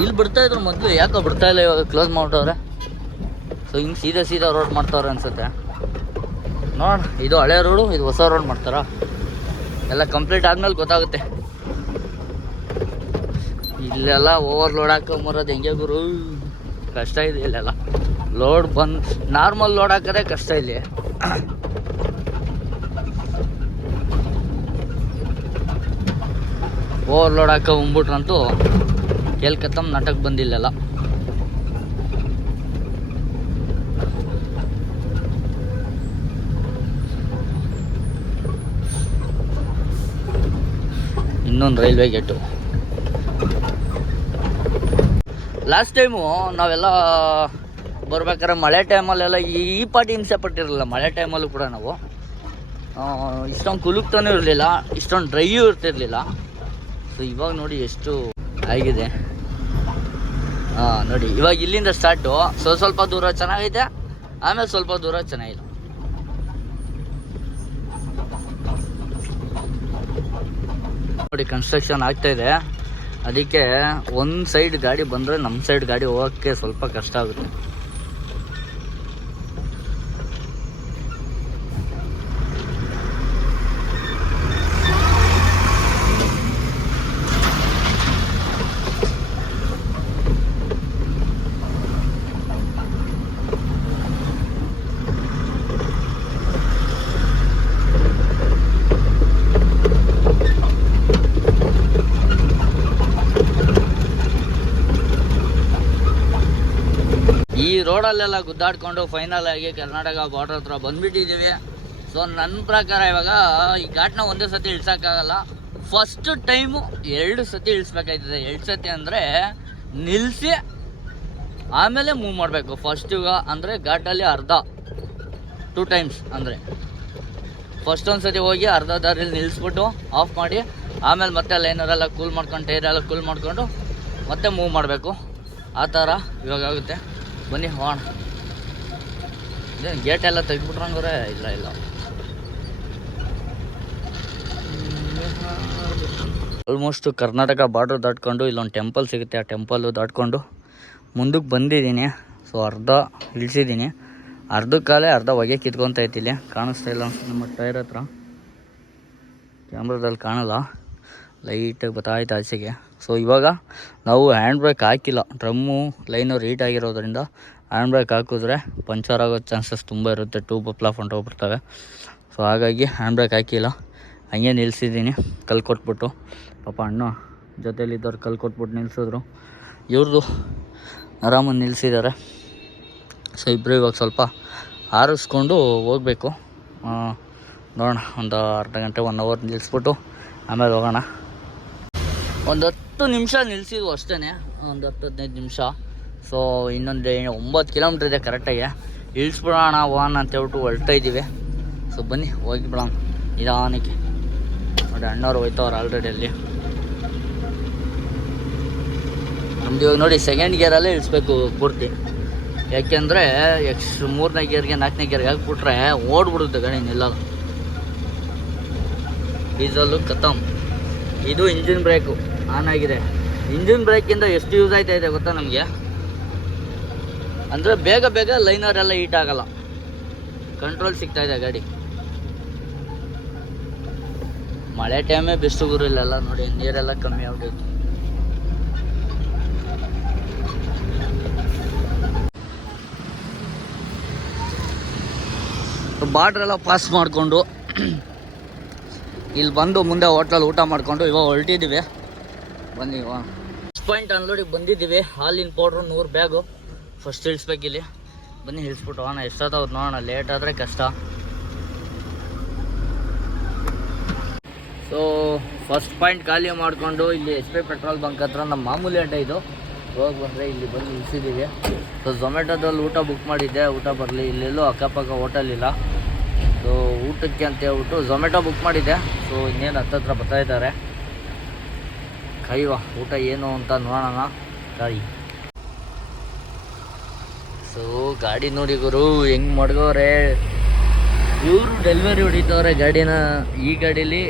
[SPEAKER 1] ಇಲ್ಲಿ ಬಿಡ್ತಾ ಇದ್ರು ಮೊದಲು, ಯಾಕೋ ಬಿಡ್ತಾ ಇಲ್ಲ ಇವಾಗ ಕ್ಲೋಸ್ ಮಾಡ್ಬಿಟ್ಟವ್ರೆ ಸೊ ಹಿಂಗೆ ಸೀದಾ ಸೀದಾ ರೋಡ್ ಮಾಡ್ತಾವ್ರೆ ಅನ್ಸುತ್ತೆ. ನೋಡೋಣ, ಇದು ಹಳೆ ರೋಡು ಇದು ಹೊಸ ರೋಡ್ ಮಾಡ್ತಾರ? ಎಲ್ಲ ಕಂಪ್ಲೀಟ್ ಆದ್ಮೇಲೆ ಗೊತ್ತಾಗುತ್ತೆ. ಇಲ್ಲೆಲ್ಲ ಓವರ್ ಲೋಡ್ ಹಾಕೊಂಬರೋದು ಹೆಂಗೆ ಗುರು? ಕಷ್ಟ ಇದೆ ಇಲ್ಲೆಲ್ಲ. ಲೋಡ್ ಬಂದು ನಾರ್ಮಲ್ ಲೋಡ್ ಹಾಕೋದೇ ಕಷ್ಟ ಇಲ್ಲಿ. ಓವರ್ ಲೋಡ್ ಹಾಕೋ ಕೇಳ್ಕತ್ತಮ್ ನಾಟಕ ಬಂದಿಲ್ಲಲ್ಲ. ಇನ್ನೊಂದು ರೈಲ್ವೆ ಗೇಟು. ಲಾಸ್ಟ್ ಟೈಮು ನಾವೆಲ್ಲ ಬರ್ಬೇಕಾದ್ರೆ ಮಳೆ ಟೈಮಲ್ಲೆಲ್ಲ ಈ ಪಾಟಿ ಹಿಂಸೆ ಪಟ್ಟಿರಲಿಲ್ಲ. ಮಳೆ ಟೈಮಲ್ಲೂ ಕೂಡ ನಾವು. ಇಷ್ಟೊಂದು ಕುಲುಕ್ತಾನೂ ಇರಲಿಲ್ಲ, ಇಷ್ಟೊಂದು ಡ್ರೈಯೂ ಇರ್ತಿರಲಿಲ್ಲ. ಸೊ ಇವಾಗ ನೋಡಿ ಎಷ್ಟು ಆಗಿದೆ. ಹಾಂ, ನೋಡಿ, ಇವಾಗ ಇಲ್ಲಿಂದ ಸ್ಟಾರ್ಟು ಸ್ವಲ್ಪ ಸ್ವಲ್ಪ ದೂರ ಚೆನ್ನಾಗೈತೆ. ಆಮೇಲೆ ಸ್ವಲ್ಪ ದೂರ ಚೆನ್ನಾಗಿಲ್ಲ. ನೋಡಿ ಕನ್ಸ್ಟ್ರಕ್ಷನ್ ಆಗ್ತಾ ಇದೆ. ಅದಕ್ಕೆ ಒಂದು ಸೈಡ್ ಗಾಡಿ ಬಂದರೆ ನಮ್ಮ ಸೈಡ್ ಗಾಡಿ ಹೋಗೋಕ್ಕೆ ಸ್ವಲ್ಪ ಕಷ್ಟ ಆಗುತ್ತೆ. ರೋಡಲ್ಲೆಲ್ಲ ಗುದ್ದಾಡ್ಕೊಂಡು ಫೈನಲ್ ಆಗಿ ಕರ್ನಾಟಕ ಬಾರ್ಡರ್ ಹತ್ರ ಬಂದ್ಬಿಟ್ಟಿದ್ದೀವಿ. ಸೊ ನನ್ನ ಪ್ರಕಾರ ಇವಾಗ ಈ ಘಾಟ್ನ ಒಂದೇ ಸತಿ ಇಳ್ಸೋಕ್ಕಾಗಲ್ಲ. ಫಸ್ಟ್ ಟೈಮು ಎರಡು ಸತಿ ಇಳಿಸ್ಬೇಕಾಯ್ತದೆ. ಎರಡು ಸತಿ ಅಂದರೆ ನಿಲ್ಲಿಸಿ ಆಮೇಲೆ ಮೂವ್ ಮಾಡಬೇಕು. ಫಸ್ಟಿಗ ಅಂದರೆ ಘಾಟಲ್ಲಿ ಅರ್ಧ. ಟೂ ಟೈಮ್ಸ್ ಅಂದರೆ. ಫಸ್ಟ್ ಒಂದು ಸತಿ ಹೋಗಿ ಅರ್ಧ ದಾರಿಲಿ ನಿಲ್ಲಿಸ್ಬಿಟ್ಟು ಆಫ್ ಮಾಡಿ, ಆಮೇಲೆ ಮತ್ತೆ ಲೈನರೆಲ್ಲ ಕೂಲ್ ಮಾಡ್ಕೊಂಡು ಟೈರೆಲ್ಲ ಕೂಲ್ ಮಾಡಿಕೊಂಡು ಮತ್ತೆ ಮೂವ್ ಮಾಡಬೇಕು. ಆ ಥರ ಇವಾಗ ಆಗುತ್ತೆ. ಬನ್ನಿ, ಹೋಗೋಣ. ಗೇಟ್ ಎಲ್ಲ ತೆಗ್ದ್ಬಿಟ್ರಂಗ್ರೆ ಇಲ್ಲ ಇಲ್ಲ. ಆಲ್ಮೋಸ್ಟ್ ಕರ್ನಾಟಕ ಬಾರ್ಡರ್ ದಾಟ್ಕೊಂಡು ಇಲ್ಲೊಂದು ಟೆಂಪಲ್ ಸಿಗುತ್ತೆ, ಆ ಟೆಂಪಲ್ಲು ದಾಟ್ಕೊಂಡು ಮುಂದಕ್ಕೆ ಬಂದಿದ್ದೀನಿ. ಸೊ ಅರ್ಧ ಇಳಿಸಿದ್ದೀನಿ. ಅರ್ಧಕ್ಕಾಲೇ ಅರ್ಧ ಹೊಗೆ ಕಿತ್ಕೊತ ಐತಿಲ್ಲಿ ಕಾಣಿಸ್ತಾ ಇಲ್ಲ ನಮ್ಮ ಟೈರ್ ಹತ್ರ. ಕ್ಯಾಮ್ರಾದಲ್ಲಿ ಕಾಣಲ್ಲ. ಲೈಟಾಗಿ ಬತ್ತಾಯ್ತು ಆಚೆಗೆ ಸೊ ಇವಾಗ ನಾವು ಹ್ಯಾಂಡ್ ಬ್ರೇಕ್ ಹಾಕಿಲ್ಲ. ಡ್ರಮ್ಮು ಲೈನು ರೀಟ್ ಆಗಿರೋದ್ರಿಂದ ಹ್ಯಾಂಡ್ ಬ್ರೇಕ್ ಹಾಕಿದ್ರೆ ಪಂಚರ್ ಆಗೋ ಚಾನ್ಸಸ್ ತುಂಬ ಇರುತ್ತೆ. ಟ್ಯೂಬ್ ಪ್ಲಾಫ್ ಹೊಂಟೋಗ್ಬಿಡ್ತವೆ ಸೊ ಹಾಗಾಗಿ ಹ್ಯಾಂಡ್ ಬ್ರೇಕ್ ಹಾಕಿಲ್ಲ. ಹಂಗೆ ನಿಲ್ಲಿಸಿದ್ದೀನಿ ಕಲ್ ಕೊಟ್ಬಿಟ್ಟು. ಪಾಪ ಅಣ್ಣ ಜೊತೇಲಿದ್ದವ್ರು ಕಲ್ ಕೊಟ್ಬಿಟ್ಟು ನಿಲ್ಲಿಸಿದ್ರು ಇವ್ರದ್ದು ಆರಾಮಾಗಿ ನಿಲ್ಲಿಸಿದ್ದಾರೆ ಸೊ ಇಬ್ಬರು ಇವಾಗ ಸ್ವಲ್ಪ ಆರಿಸ್ಕೊಂಡು ಹೋಗಬೇಕು. ನೋಡೋಣ. ಒಂದು ಅರ್ಧ ಗಂಟೆ ಒನ್ ಅವರ್ ನಿಲ್ಲಿಸ್ಬಿಟ್ಟು ಆಮೇಲೆ ಹೋಗೋಣ. ಒಂದು ಹತ್ತು ನಿಮಿಷ ನಿಲ್ಲಿಸಿದ್ವು ಅಷ್ಟೇ ಒಂದು ಹತ್ತು ಹದಿನೈದು ನಿಮಿಷ. ಸೊ ಇನ್ನೊಂದು ಒಂಬತ್ತು ಕಿಲೋಮೀಟ್ರ್ ಇದೆ ಕರೆಕ್ಟಾಗಿ ಇಳಿಸ್ಬಿಡೋಣ ವಾಹನ ಅಂತ ಹೇಳ್ಬಿಟ್ಟು ಹೊರಡ್ತಾ ಇದ್ದೀವಿ. ಸೊ ಬನ್ನಿ ಹೋಗಿಬಿಡೋಣ ನಿಧಾನಕ್ಕೆ. ನೋಡಿ, ಅಣ್ಣವ್ರು ಹೋಯ್ತವ್ರು ಆಲ್ರೆಡಿ ಅಲ್ಲಿ. ನಮ್ದು ಇವಾಗ ನೋಡಿ ಸೆಕೆಂಡ್ ಗಿಯರಲ್ಲೇ ಇಳಿಸ್ಬೇಕು ಪೂರ್ತಿ. ಯಾಕೆಂದರೆ, ಎಕ್ಸ್ ಮೂರನೇ ಗಿಯರ್ಗೆ ನಾಲ್ಕನೇ ಗಿಯರ್ಗೆ ಹಾಕ್ಬಿಟ್ರೆ ಓಡ್ಬಿಡುತ್ತೆ ಗಾಡಿ ನಿಲ್ಲಲ್ಲ ಡೀಸಲು ಕತಮ್ ಇದು ಇಂಜಿನ್ ಬ್ರೇಕು ಆನ್ ಆಗಿದೆ. ಇಂಜಿನ್ ಬ್ರೇಕಿಂದ ಎಷ್ಟು ಯೂಸ್ ಆಯ್ತಾ ಇದೆ ಗೊತ್ತಾ ನಮಗೆ? ಅಂದರೆ ಬೇಗ ಬೇಗ ಲೈನರ್ ಎಲ್ಲ ಹೀಟ್ ಆಗಲ್ಲ. ಕಂಟ್ರೋಲ್ ಸಿಗ್ತಾ ಇದೆ ಗಾಡಿ. ಮಳೆ ಟೈಮೇ ಬೆಸ್ಟ್ ಗುರು ಇಲ್ಲೆಲ್ಲ ನೋಡಿ, ನೀರೆಲ್ಲ ಕಮ್ಮಿ ಆಗ್ಬಿಟ್ಟು ಬಾರ್ಡ್ರ್ ಎಲ್ಲ ಪಾಸ್ ಮಾಡಿಕೊಂಡು, ಇಲ್ಲಿ ಬಂದು ಮುಂದೆ ಹೋಟ್ಲಲ್ಲಿ ಊಟ ಮಾಡಿಕೊಂಡು, ಇವಾಗ ಹೊರಟಿದ್ದೀವಿ ಬನ್ನಿ ಫಸ್ಟ್ ಪಾಯಿಂಟ್ ಅನ್ಲೋಡಿಗೆ ಬಂದಿದ್ದೀವಿ. ಹಾಲಿನ ಪೌಡ್ರು ನೂರು ಬ್ಯಾಗು ಫಸ್ಟ್ ಇಳಿಸ್ಬೇಕಿಲ್ಲಿ ಬನ್ನಿ ಇಳಿಸ್ಬಿಟ್ಟು ಹೋಗೋಣ ಎಷ್ಟೊತ್ತವ್ರು ನೋಡೋಣ. ಲೇಟ್ ಆದರೆ ಕಷ್ಟ. ಸೊ ಫಸ್ಟ್ ಪಾಯಿಂಟ್ ಖಾಲಿ ಮಾಡಿಕೊಂಡು ಇಲ್ಲಿ ಎಸ್ ಪಿ ಪೆಟ್ರೋಲ್ ಬಂಕ್ ಹತ್ರ ನಮ್ಮ ಮಾಮೂಲಿ ಅಡ್ಡ ಇದು. ಹೋಗಿ ಬಂದರೆ ಇಲ್ಲಿ ಬಂದು ಇಳಿಸಿದ್ದೀವಿ ಸೊ ಝೊಮ್ಯಾಟೋದಲ್ಲಿ ಊಟ ಬುಕ್ ಮಾಡಿದ್ದೆ. ಊಟ ಬರಲಿ. ಇಲ್ಲೆಲ್ಲೂ ಅಕ್ಕಪಕ್ಕ ಹೋಟೆಲ್ ಇಲ್ಲ. ಸೊ ಊಟಕ್ಕೆ ಅಂತ ಹೇಳ್ಬಿಟ್ಟು ಝೊಮ್ಯಾಟೊ ಬುಕ್ ಮಾಡಿದ್ದೆ. ಸೊ ಇನ್ನೇನು ಹತ್ತತ್ರ ಬರ್ತಾ ಇದ್ದಾರೆ. ಕಾಯುವ ಊಟ ಏನು ಅಂತ ನೋಡೋಣ. ಕಾಯಿ ಸೊ ಗಾಡಿ ನೋಡಿ ಗುರು, ಹೆಂಗೆ ಮಡ್ಗವ್ರೆ ಇವರು ಡೆಲಿವರಿ ಹೊಡಿತವ್ರೆ ಗಾಡಿನ. ಈ ಗಾಡೀಲಿ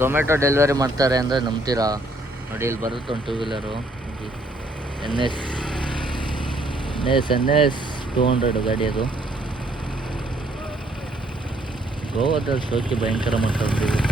[SPEAKER 1] ಝೊಮ್ಯಾಟೊ ಡೆಲಿವರಿ ಮಾಡ್ತಾರೆ ಅಂದರೆ ನಂಬ್ತೀರಾ? ನೋಡಿ, ಇಲ್ಲಿ ಬರುತ್ತೆ ಒಂದು two wheeler N S N S N S two hundred ಗಾಡಿ ಅದು. ಗೋವಾದಲ್ಲಿ ಸೋಕಿ ಭಯಂಕರ ಮಾಡ್ತಾರೆ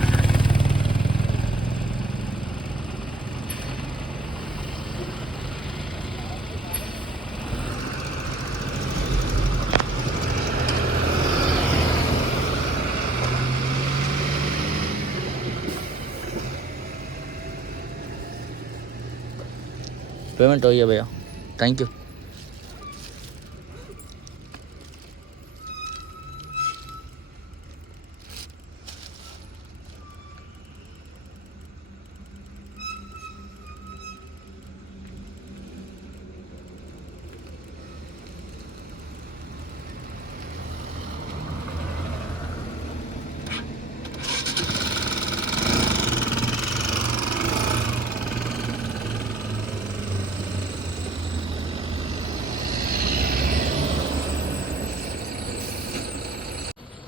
[SPEAKER 1] पेमेंट हो गया भैया थैंक यू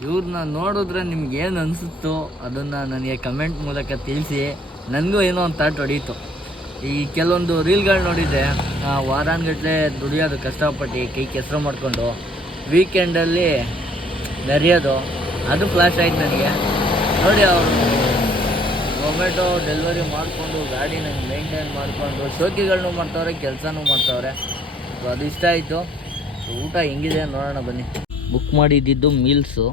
[SPEAKER 1] ಇವ್ರನ್ನ ನೋಡಿದ್ರೆ ನಿಮ್ಗೆ ಏನು ಅನಿಸುತ್ತೋ ಅದನ್ನು ನನಗೆ ಕಮೆಂಟ್ ಮೂಲಕ ತಿಳಿಸಿ. ನನಗೂ ಏನೋ ಒಂದು ಥಾಟ್ ಹೊಡೀತು. ಈ ಕೆಲವೊಂದು ರೀಲ್ಗಳು ನೋಡಿದ್ದೆ ವಾರಾನ್ಗಟ್ಟಲೆ ದುಡಿಯೋದು ಕಷ್ಟಪಟ್ಟು ಕೈ ಕೆಸರು ಮಾಡಿಕೊಂಡು ವೀಕೆಂಡಲ್ಲಿ ಬೆರೆಯೋದು, ಅದು ಫ್ಲಾಶ್ ಆಯ್ತು ನನಗೆ. ನೋಡಿ ಅವರು ಝೊಮ್ಯಾಟೊ ಡೆಲಿವರಿ ಮಾಡಿಕೊಂಡು ಗಾಡಿನ ಮೇಂಟೈನ್ ಮಾಡಿಕೊಂಡು ಶೋಕಿಗಳನ್ನೂ ಮಾಡ್ತವ್ರೆ, ಕೆಲಸನೂ ಮಾಡ್ತವ್ರೆ. ಸೊ, ಅದು ಇಷ್ಟ ಆಯಿತು. ಊಟ ಹೆಂಗಿದೆ ನೋಡೋಣ ಬನ್ನಿ. ಬುಕ್ ಮಾಡಿದ್ದಿದ್ದು ಮೀಲ್ಸು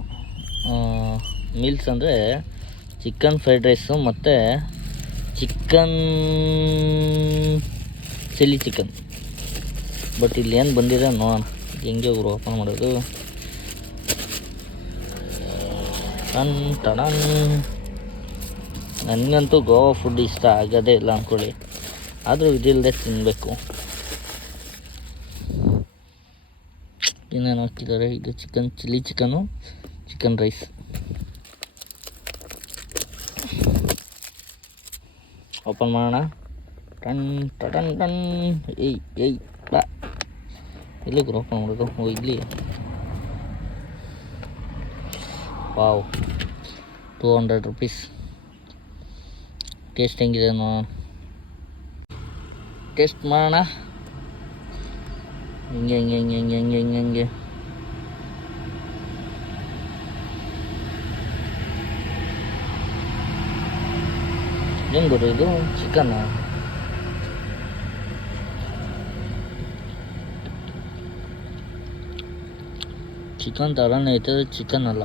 [SPEAKER 1] ಮೀಲ್ಸ್ ಅಂದರೆ ಚಿಕನ್ ಫ್ರೈಡ್ ರೈಸು ಮತ್ತು ಚಿಕನ್ ಚಿಲ್ಲಿ ಚಿಕನ್ ಬಟ್ ಇಲ್ಲಿ ಏನು ಬಂದಿದೆ ನೋಡೋಣ. ಹೆಂಗೆ ಅವರು ಓಪನ್ ಮಾಡೋದು. ಟನ್, ಟಡನ್. ನನಗಂತೂ ಗೋವಾ ಫುಡ್ ಇಷ್ಟ ಆಗೋದೇ ಇಲ್ಲ ಅಂದ್ಕೊಳ್ಳಿ ಆದರೂ ಇದಿಲ್ಲದೆ ತಿನ್ನಬೇಕು ಇನ್ನೇನು ಹಾಕಿದ್ದಾರೆ? ಇದು chicken chilli chicken chicken rice open ಮಾಡೋಣ ಟನ್ ಟಡನ್ ಟನ್ ಏಯ್ ಏಯ್ ಬಾ ಇಲ್ಲಿ ಓಪನ್ ಮಾಡೋದು ಓ ಇಲ್ಲಿ wow two hundred rupees taste ಹೆಂಗಿದೆ ನೋಡೋಣ ಟೇಸ್ಟ್ ಮಾಡೋಣ ಹಿಂಗೆ ಹಿಂಗೆ ಹಿಂಗೆ ಹಿಂಗೆ ಹಿಂಗೆ ಹಿಂಗೆ ಹಿಂಗೆ ಏನು ಗುರು ಇದು ಚಿಕನ್ ಚಿಕನ್ ಥರನೇ ಐತೆ ಚಿಕನ್ ಅಲ್ಲ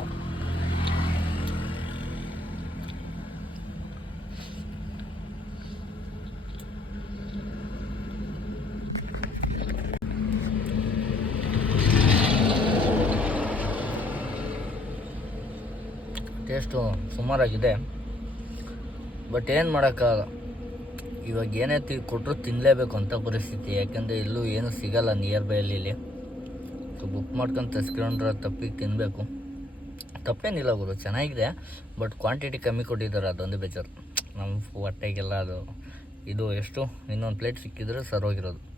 [SPEAKER 1] ಟೇಸ್ಟು ಸುಮಾರಾಗಿದೆ ಬಟ್ ಏನು ಮಾಡೋಕ್ಕಾಗಲ್ಲ. ಇವಾಗ ಏನೇ ತಿ ಕೊಟ್ಟರು ತಿನ್ನಲೇಬೇಕು ಅಂತ ಪರಿಸ್ಥಿತಿ. ಯಾಕೆಂದರೆ ಎಲ್ಲೂ ಏನೂ ಸಿಗಲ್ಲ ನಿಯರ್ ಬೈಯಲ್ಲಿ ಇಲ್ಲಿ. ಸೊ ಬುಕ್ ಮಾಡ್ಕೊಂಡು ತರಿಸ್ಕೊಂಡ್ರೆ ತಪ್ಪಿಗೆ ತಿನ್ನಬೇಕು ತಪ್ಪೇನಿಲ್ಲ ಗುರು, ಚೆನ್ನಾಗಿದೆ. ಬಟ್ ಕ್ವಾಂಟಿಟಿ ಕಮ್ಮಿ ಕೊಟ್ಟಿದ್ದಾರೆ, ಅದೊಂದು ಬೇಜಾರು. ನಮ್ಮ ಹೊಟ್ಟೆಗೆಲ್ಲ ಅದು, ಇದು ಎಷ್ಟು ಇನ್ನೊಂದು ಪ್ಲೇಟ್ ಸಿಕ್ಕಿದ್ರೆ ಸರೋಗಿರೋದು